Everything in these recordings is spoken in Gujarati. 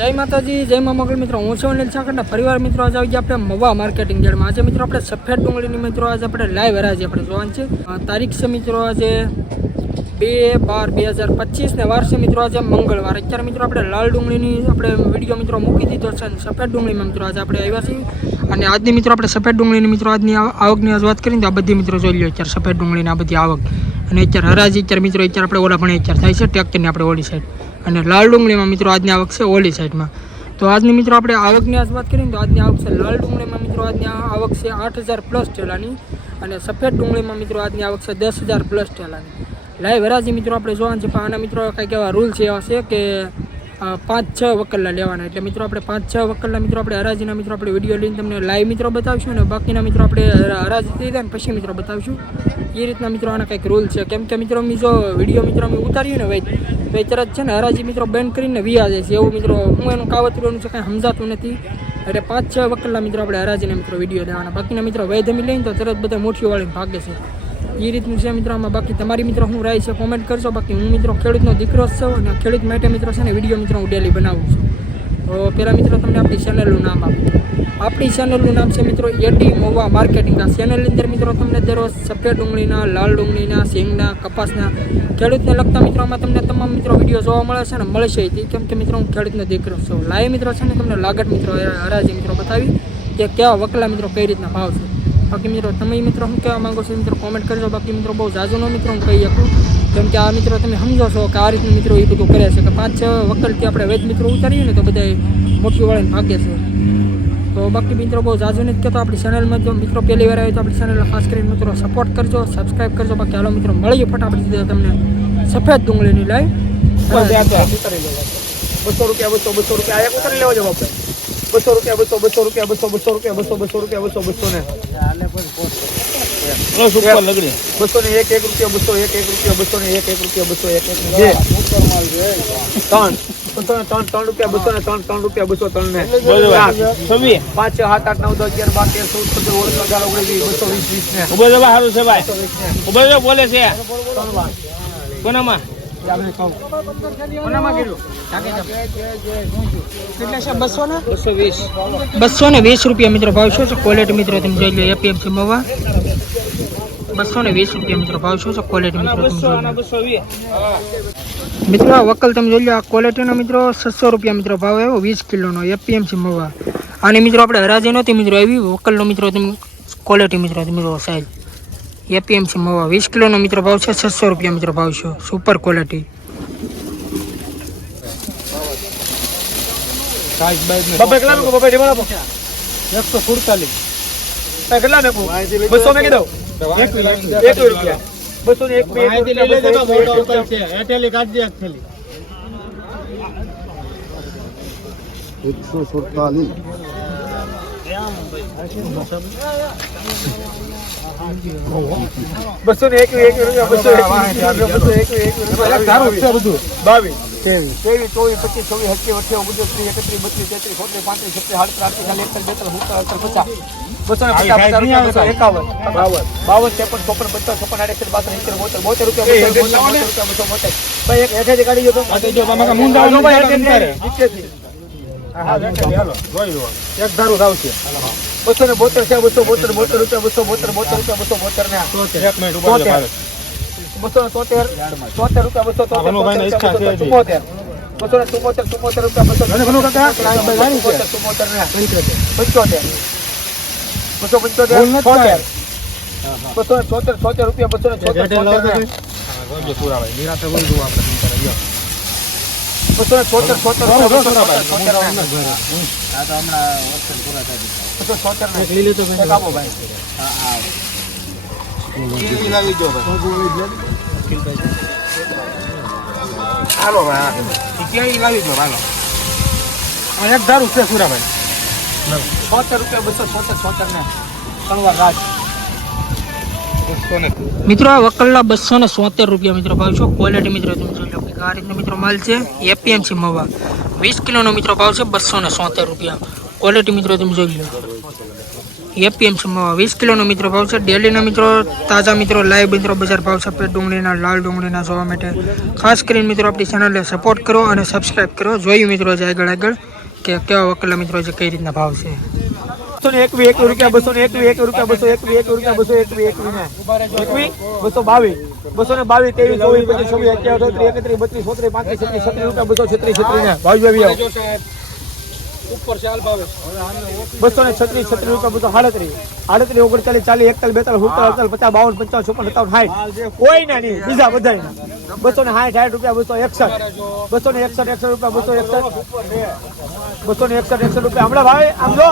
જય માતાજી, જય મા મોગલ મિત્રો. હું છું અનિલ સાકરના પરિવાર મિત્રો, આજે આવી ગયા આપણે મવા માર્કેટિંગ યાર્ડમાં આજે મિત્રો આપણે સફેદ ડુંગળીની મિત્રો, આજે આપણે લાઈવ હરાજી આપણે જોવાનું છે. તારીખ છે મિત્રો આજે બે બાર બે હજાર પચીસ ને વાર છે મિત્રો આજે મંગળવાર. અત્યારે મિત્રો આપણે લાલ ડુંગળીની આપણે વીડિયો મિત્રો મૂકી દીધો છે અને સફેદ ડુંગળીમાં મિત્રો આજે આપણે આવ્યા છીએ. અને આજની મિત્રો આપણે સફેદ ડુંગળીની મિત્રો આજની આવ- આવકની આજ વાત કરીને તો આ બધી મિત્રો જોઈ લો અત્યારે સફેદ ડુંગળીની આ બધી આવક. અને અત્યારે હરાજી અત્યારે મિત્રો, અત્યારે આપણે ઓલા ભણે અત્યારે થાય છે, ટ્રેક્ટરની આપણે ઓલી સાઈડ અને લાલ ડુંગળીમાં મિત્રો આજની આવક છે ઓલી સાઈડમાં. તો આજની મિત્રો આપણે આવકની આજ વાત કરીએ તો આજની આવક છે લાલ ડુંગળીમાં મિત્રો આજની આવક છે આઠ હજાર પ્લસ ઠેલાની અને સફેદ ડુંગળીમાં મિત્રો આજની આવક છે દસ હજાર પ્લસ ઠેલાની લાઈવ હરાજી મિત્રો આપણે જોવાનું છે, પણ આના મિત્રો કંઈક એવા રૂલ છે એવા છે કે પાંચ છ વકલના લેવાના. એટલે મિત્રો આપણે પાંચ છ વકલના મિત્રો આપણે હરાજીના મિત્રો આપણે વીડિયો લઈને તમને લાઈવ મિત્રો બતાવીશું અને બાકીના મિત્રો આપણે હરાજી થઈ જાય ને પછી મિત્રો બતાવીશું. એ રીતના મિત્રો આના કંઈક રૂલ છે. કેમ કે મિત્રો અમે જો વીડિયો મિત્રો અમે ઉતાર્યું ને ભાઈ તો એ તરત છે ને હરાજી મિત્રો બેન કરીને વિયા જાય છે. એવું મિત્રો, હું એનું કાવતરું છે કાંઈ સમજાતું નથી. એટલે પાંચ છ વકલના મિત્રો આપણે હરાજીને મિત્રો વીડિયો દેવાના. બાકીના મિત્રો વૈધમી લઈને તો તરત બધા મોટી વાળીને ભાગે છે. એ રીતનું છે મિત્રો આમાં. બાકી તમારી મિત્રો હું રાય છે કોમેન્ટ કરશો. બાકી હું મિત્રો ખેડૂતનો દીકરો જ છું અને ખેડૂત માટે મિત્રો છે ને વીડિયો મિત્રો હું ડેલી બનાવું છું. તો પહેલાં મિત્રો તમને આપણી ચેનલનું નામ આપું. આપણી ચેનલનું નામ છે મિત્રો એડી મોવા માર્કેટિંગ આ ચેનલની અંદર મિત્રો તમને દરરોજ સફેદ ડુંગળીના, લાલ ડુંગળીના સિંગના કપાસના, ખેડૂતને લગતા મિત્રોમાં તમને તમામ મિત્રો વીડિયો જોવા મળે છે ને મળશે ઈ. કેમ કે મિત્રો હું ખેડૂતનો દીકરો છું. લાઈવ મિત્રો છે ને તમને લાગત મિત્રો હરાજી મિત્રો બતાવી કે કેવા વકલા મિત્રો કઈ રીતના ભાવ છે. બાકી મિત્રો તમે મિત્રો શું કહેવા માગો છો મિત્રો કોમેન્ટ કરજો. બાકી મિત્રો બહુ જાજુનો મિત્રો હું કહી શકું. કેમ કે આ મિત્રો તમે સમજો છો કે આ રીતનું મિત્રો એ બધું કરે છે કે પાંચ છ વકલથી આપણે વેદ મિત્રો ઉતારીએ ને તો બધા મોટી વાળીને ભાગે છે. તો બાકી મિત્રો બહુ જાજુ નથી કહેતો આપણી ચેનલમાં જો મિત્રો પહેલી વાર આવે તો આપણી ચેનલ ખાસ કરીને મિત્રો સપોર્ટ કરજો સબસ્ક્રાઈબ કરજો. બાકી હાલો મિત્રો મળીએ ફટાફટ સીધા તમને સફેદ ડુંગળીની લાઈવ બસો રૂપિયા બસો બસો રૂપિયા. એક ઉતરી લેવા જવાબ બસો રૂપિયા બસો બસો રૂપિયા બસો બસો રૂપિયા બસો બસો રૂપિયા બસો બસો ને. બસો ને એક એક રૂપિયા બસો એક એક રૂપિયા બસો ને એક એક રૂપિયા બસો એક એક બે. ત્રણ ત્રણ ત્રણ રૂપિયા બસો ને ત્રણ ત્રણ રૂપિયા બસો ત્રણ ને. પાંચ છ સાત આઠ નવ દસ અગિયાર બાર તેર ચૌદ પંદર ઓગણીસ અઢાર ઓગણીસ બસો વીસ વીસ ને. કીધું? કેટલા છે? બસો ને? બસો વીસ. ને વીસ રૂપિયા મિત્રો ભાવ શું છે? ક્વોલિટી મિત્રો તમે જોઈ લો એપીએમસી મવા. બસો ને વીસ રૂપિયા મિત્રો ભાવ શું છે? ક્વોલિટી મિત્રો મિત્રો આ વકલ તમે જોઈ લો આ ક્વોલિટીનો મિત્રો છસો રૂપિયા મિત્રો ભાવ આવ્યો વીસ કિલોનો એપીએમસી મવા. આની મિત્રો આપણે હરાજી નહોતી મિત્રો આવી વકલનો મિત્રો તમે ક્વોલિટી મિત્રો મિત્રો જો સાઈઝ એપીએમસી મવા વીસ કિલોનો મિત્રો ભાવ છે છસો રૂપિયા મિત્રો ભાવ છે સુપર ક્વોલિટી એકસો સુડતાલીસ. કેટલા બસો મેકી દઉં? એક રૂપિયા. બસો ને એક બે એક રૂપિયા, બસો એક બે, એક રૂપિયા. એકસો સુડતાલીસ બસો ને એક એક રૂપિયા બસો એક રૂપિયા બસો એક રૂપિયા. બાવીસ. ત્રેવીસ ચોવીસ પચીસ છવ્વીસ સત્યાવીસ અઠ્યાવીસ ઓગણત્રીસ એકત્રીસ બત્રીસ તેત્રીસ ચોત્રીસ પાંત્રીસ છત્રીસ સાડત્રીસ આડત્રીસ એકત્રીસ બેત્રીસ સુડતાલીસ અડતાલીસ પચાસ. બસો ને પચાસ પચાસ રૂપિયા બસો એકાવન. બાવન. બાવન ત્રેપન ચોપન પચાસ છપ્પન આડત્રીસ બાસઠ સિત્તેર બોતેર. બોતેર રૂપિયા રૂપિયા બસો બોતેર. ભાઈ એક જો. એક ધારું છે બસો ને બોતેર છે બસો બોતેર બોતેર રૂપિયા બસો બોતેર બોતેર રૂપિયા બસો બોતેર ને તોતેર બસો તોતેર તોતેર રૂપિયા બસો તોતેર ચુમોતેર બસો ચુમ્મોતેર બસો ને ચુમ્મોતેર ચુમ્મોતેર રૂપિયા બસો ચુમ્મોતેર ને. પંચોતેર. બસો પંચોતેર છોતેર. બસો ને છોતેર છોતેર રૂપિયા બસો ને છોતેર બસો ને છોતેર છોતર બસો છોતેર ને એક ભાઈ. હાલો ભાઈ એક ધારું છે સુરાભાઈ છોતેર રૂપિયા બસો છોતેર છોતેર ને ત્રણ રાજ મિત્રો આ વકલના બસો ને સોતેર રૂપિયા મિત્રો ભાવ છે ક્વોલિટી મિત્રો તમે જોઈ લો કે આ રીતનો મિત્રો માલ છે એપીએમસી મવા વીસ કિલોનો મિત્રો ભાવ છે બસો ને સોતેર રૂપિયા ક્વોલિટી મિત્રો તમે જોઈ લો એપીએમસી મવા વીસ કિલોનો મિત્રો ભાવ છે. ડેલીના મિત્રો, તાજા મિત્રો, લાઈવ મિત્રો, બજાર ભાવ સફેદ ડુંગળીના, લાલ ડુંગળીના જોવા માટે. ખાસ કરીને મિત્રો, આપણી ચેનલને સપોર્ટ કરો અને સબસ્ક્રાઈબ કરો. જોયું મિત્રો છે આગળ આગળ કે કેવા વકલા મિત્રો છે કઈ રીતના ભાવ છે. બસો ને એકવી એકવી રૂપિયા બસો ને એકવી એકવી રૂપિયા, બસો એકવી એકવી રૂપિયા, બસો એકવી એકવી ને. એકવી, બસો બાવીસ. બસો ને બાવીસ, ત્રેવીસ, ચોવીસ, પચીસ, છવ્વીસ એકત્રીસ, બત્રીસ સોત્રીસ પાંત્રીસ, છત્રીસ છત્રીસ રૂપિયા, બસો છત્રીસ છત્રીસ ને. ભાવ ભાવી આવો. બસો ને છત્રીસ છત્રીસ રૂપિયા બસો સાડત્રીસ આડત્રીસ ઓગણચાલીસ ચાલીસ એકતાલીસ બેતાલીસ સુડતાલીસ અડતાલીસ પચાસ બાવન પંચાવન છપ્પન સત્તાવન સાઠ કોઈ ના નહીં બીજા બધા બસો ને સાઠ સાઠ રૂપિયા બસો એકસઠ. બસો ને એકસઠ એકસઠ રૂપિયા બસો એકસઠ. બસો ને એકસઠ એકસઠ રૂપિયા. હમણાં ભાવે? આમ જો.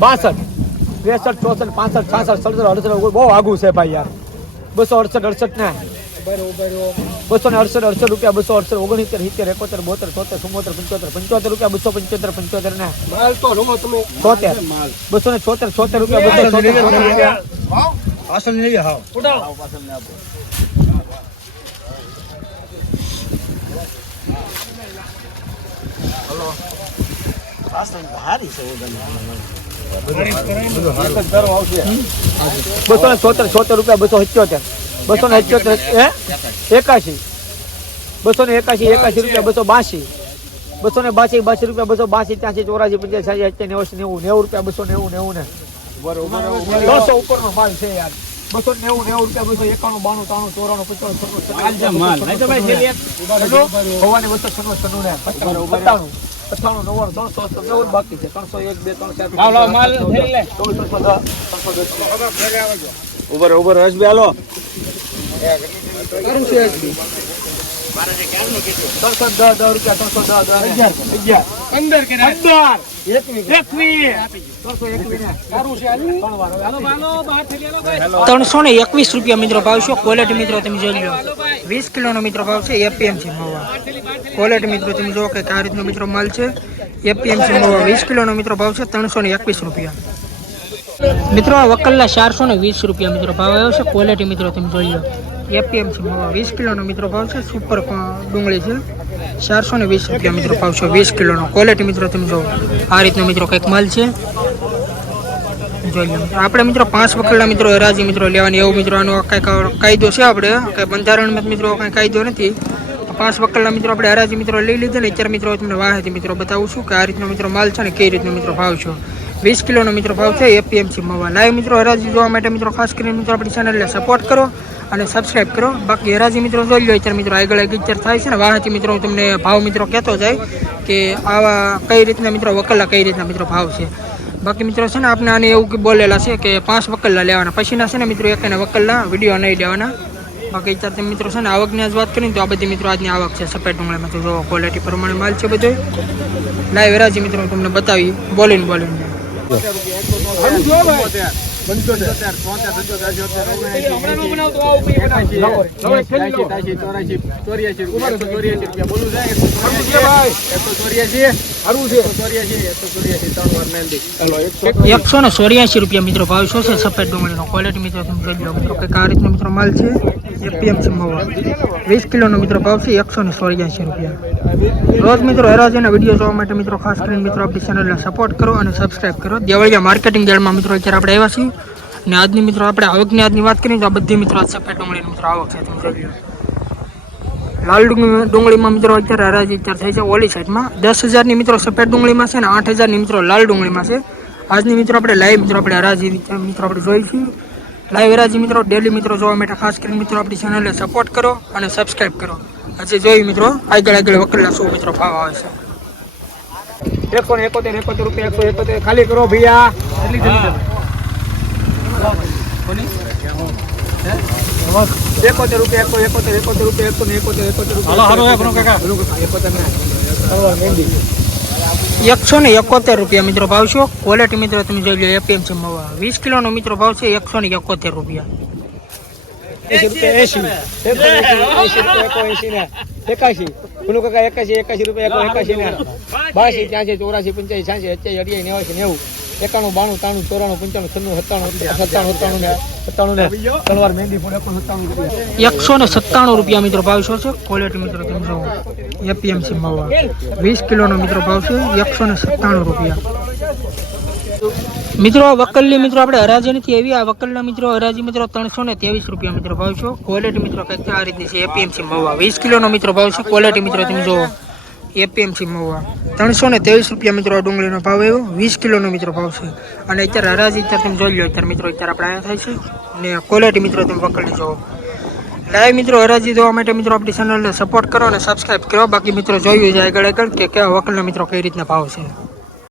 બાસઠ ત્રેસઠ ચોસઠ પાસઠ છાસઠ સડસઠ અડસઠ બહુ આગું છે ભાઈ યાર. બસો અડસઠ અડસઠ ને. બસો ને અડસઠ અડસઠ રૂપિયા બસો અડસઠ ઓગણીસેર સિત્તેર એકોતેર બોતેર તોતેર ચુમ્મોતેર પંચોતેર પંચોતેર રૂપિયા બસો પંચોતેર પંચોતેર ને છોતેર બસો ને છોતેર છોતેર રૂપિયા બસો છોતેર છોતેર રૂપિયા બસો ને છોતેર છોતેર રૂપિયા બસો સિત્યોતેર બસો ને હે એકાશી બસો ને એકાશી એકાશી રૂપિયા બસો બાસી બસો ને બાસી બાસી રૂપિયા બસો બાસી ત્યાંથી ચોરાસી પંચ્યાસી છ્યાસી અઠ્યાસી નેવું નેવું નેવું રૂપિયા બસો નેવું નેવું ને બસો ઉપરનો માલ છે યાર બસો નેવું નેવું રૂપિયા બસો એકાણું બાણું ત્રાણું ચોરાણું પચાસ ભવાની બસો છન્નું છન્નું ને સત્તાણું અઠ્ઠાણું નવ્વાણું ત્રણસો નવ્વાણું બાકી છે ત્રણસો એક બે ત્રણ ચાર ઉભર ઉભર હસબી હાલો ત્રણસો ને એકવીસ રૂપિયા મિત્રો ભાવ છે. ક્વોલિટી મિત્રો તમે જોઈ લો. વીસ કિલોનો મિત્રો ભાવ છે. એપીએમસી મવા. ક્વોલિટી મિત્રો તમે જો કે આ રીતનો મિત્રો માલ છે. એપીએમસી મવા. વીસ કિલોનો મિત્રો ભાવ છે ત્રણસો ને એકવીસ રૂપિયા. મિત્રો આ વકલના ચારસો ને વીસ રૂપિયા મિત્રો ભાવ આવ્યો છે. ક્વોલિટી મિત્રો તમે જોઈ લો. એપીએમસી મવા વીસ કિલોનો મિત્રો ભાવ છે સુપર ડુંગળી છે. ચારસો ને વીસ રૂપિયા મિત્રો ભાવ છે, વીસ કિલોનો. ક્વોલિટી મિત્રો તમે જો, આ રીતનો મિત્રો કંઈક માલ છે. જોઈ આપણે મિત્રો પાંચ વખતના મિત્રો હરાજી મિત્રો લેવાની, એવું મિત્રો આનો કંઈક કાયદો છે આપણે, કંઈ બંધારણમાં મિત્રો કંઈ કાયદો નથી. પાંચ વકલના મિત્રો આપણે હરાજી મિત્રો લઈ લીધા ને, અત્યારે મિત્રો તમને વાહેથી મિત્રો બતાવું છું કે આ રીતનો મિત્રો માલ છે ને, કઈ રીતનો મિત્રો ભાવ છે. વીસ કિલોનો મિત્રો ભાવ છે એપીએમસી મવા લાઈવ મિત્રો હરાજી જોવા માટે મિત્રો ખાસ કરીને મિત્રો આપણી ચેનલને સપોર્ટ કરો. અને સબસ્ક્રાઇબ કરો. બાકી હરાજી મિત્રો જોઈ લો અત્યારે મિત્રો આગળ અત્યારે થાય છે ને વાહથી મિત્રો તમને ભાવ મિત્રો કહેતો જાય કે આવા કઈ રીતના મિત્રો વકલા કઈ રીતના મિત્રો ભાવ છે. બાકી મિત્રો છે ને આપણે આને એવું બોલેલા છે કે પાંચ વકલના લેવાના. પછીના છે ને મિત્રો એક એના વકલના વીડિયો નહીં લેવાના બાકી અત્યારે મિત્રો છે ને આવકની જ વાત કરીને તો આ બધી મિત્રો આજની આવક છે. સફેદ ડુંગળામાં તો જો ક્વોલિટી પ્રમાણે માલ છે બધો. લાઈવ વેરાજી મિત્રો તમને બતાવી, બોલીને બોલીને. એકસો ને ચોર્યાસી રૂપિયા મિત્રો ભાવ શું છે? સફેદ ડુંગળીનો ક્વોલિટી મિત્રો તમે જોઈ લો. મિત્રો કંઈક આ રીતનો મિત્રો માલ છે? એપીએમસી મવા વીસ કિલોનો મિત્રો ભાવ છે એકસો ને ચોર્યાસી રૂપિયા. રોજ મિત્રો હરાજીના વીડિયો જોવા માટે મિત્રો ખાસ કરીને મિત્રો આપણી ચેનલને સપોર્ટ કરો અને સબસ્ક્રાઈબ કરો. દેવળિયા માર્કેટિંગ યાર્ડમાં મિત્રો અત્યારે આપણે આવ્યા છીએ. અને આજની મિત્રો આપણે આવકની આજની વાત કરીએ તો આ બધી મિત્રો આજ સફેદ ડુંગળીની મિત્રો આવક છે તમે જોઈ લાલ ડુંગળી ડુંગળીમાં મિત્રો અત્યારે હરાજી અત્યારે થઈ છે ઓલી સાઈડમાં. દસ હજારની મિત્રો સફેદ ડુંગળીમાં છે ને આઠ હજારની મિત્રો લાલ ડુંગળીમાં છે. આજની મિત્રો આપણે લાઈવ મિત્રો આપણે હરાજી મિત્રો આપણે જોઈશું છીએ. લાઈવ હરાજી મિત્રો ડેલી મિત્રો જોવા માટે ખાસ કરીને મિત્રો આપણી ચેનલને સપોર્ટ કરો અને સબસ્ક્રાઇબ કરો. આજે જોઈ મિત્રો આગળ આગળ વકરેલા શું મિત્રો ભાવ આવે છે. એકસો ને એકોતેર એકોતેર રૂપિયા એકસો એકોતેર ખાલી કરો ભૈયા. એકોતેર રૂપિયા એકસો એકોતેર એકોતેર રૂપિયા એકસો ને એકોતેર એકોતેર રૂપિયા. એકસો ને એકોતેર રૂપિયા મિત્રો ભાવ છો. ક્વોલિટી મિત્રો તમે જોઈ લો એપીએમસી મવા. વીસ કિલોનો મિત્રો ભાવ છે એકસો ને એકોતેર રૂપિયા. એસી રૂપિયા એકો એકાશી. ગુનુ કાકા એકાશી એકાશી રૂપિયા એકો એકાશી ને બાસી ત્યાંસી ચોરાસી પંચ્યાસી છ્યાસી અઠ્યાસી નેવાસી નેવું. એકાણું, બાણું, ત્રાણું, ચોરાણું, પંચાણું, છન્નું, સત્તાણું સત્તાણું સત્તાણું ને સત્તાણું, ને તલવાર મહેંદી ફૂલ એકસો સત્તાણું એકસો ને સત્તાણું રૂપિયા મિત્રો ભાવ શું છે? ક્વોલિટી મિત્રો તમે જુઓ. એપીએમસી મવા. વીસ કિલોનો મિત્રો ભાવ છે, એકસો ને સત્તાણું રૂપિયા. મિત્રો વકલની મિત્રો આપણે હરાજી નથી એવી. આ વકલના મિત્રો હરાજી મિત્રો ત્રણસો ને ત્રેવીસ રૂપિયા મિત્રો ભાવ છે ક્વોલિટી મિત્રો કંઈક આ રીતની છે એપીએમસી મવા. વીસ કિલોનો મિત્રો ભાવ છે ક્વોલિટી મિત્રો તમે જુઓ. એપીએમસી મહુવા ત્રણસો ને ત્રેવીસ રૂપિયા મિત્રો ડુંગળીનો ભાવ આવ્યો. વીસ કિલોનો મિત્રો ભાવ છે. અને અત્યારે હરાજી અત્યારે તમે જોઈ લો અત્યારે મિત્રો અત્યારે આપણે અહીંયા થાય છે. ને ક્વોલિટી મિત્રો તમે પકડી જુઓ. લાઈવ મિત્રો હરાજી જોવા માટે મિત્રો આપણી ચેનલને સપોર્ટ કરો અને સબસ્ક્રાઈબ કરો. બાકી મિત્રો જોયું છે આગળ આગળ કે કયા વકલના મિત્રો કઈ રીતના ભાવ છે.